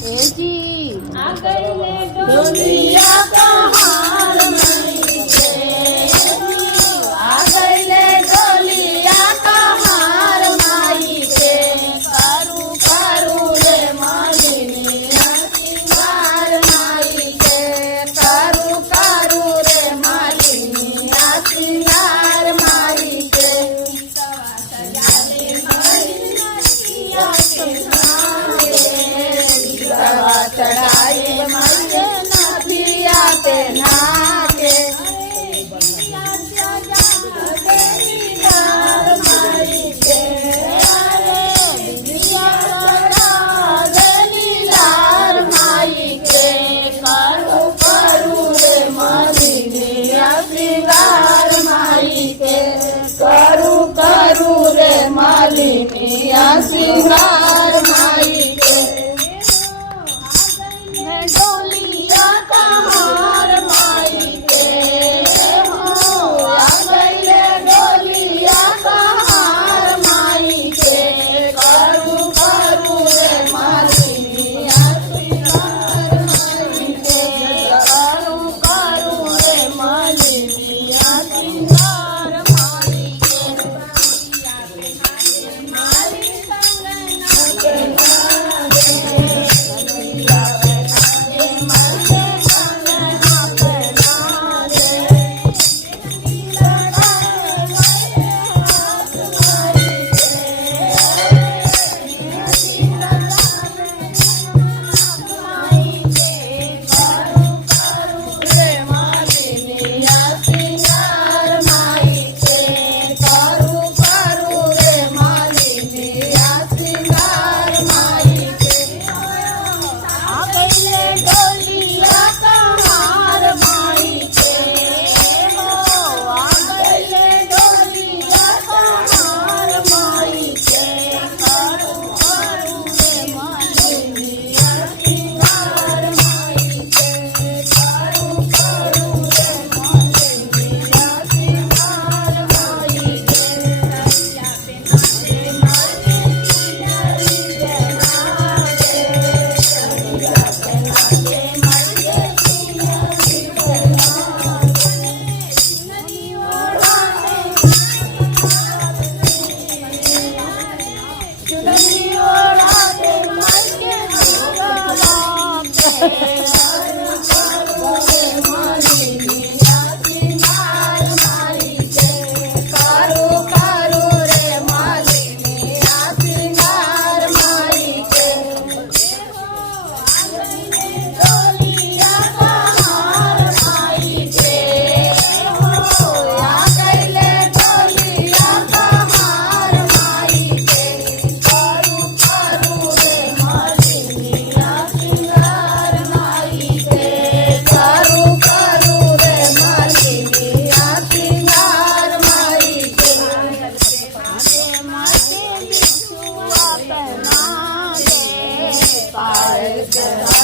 जी आ गईले डोलिया कहार माई के आ गईले डोलिया कहार माई के करू करू रे मालिनिया सिंगार माई के करू करू रे मालिनिया सिंगार माई के चढ़ाई माइये नथिया पे नाचे माई के लाल माई के करू करू रे मालिनिया श्रृंगार माई के करू करू रे मालिनिया श्रृंगार माई के डोलिया कहार माई के हो आ गईले डोलिया कहार माई के करू करू रे मालिनिया श्रृंगार माई के करू करू रे मालिनिया श्रृंगार माई के Bye.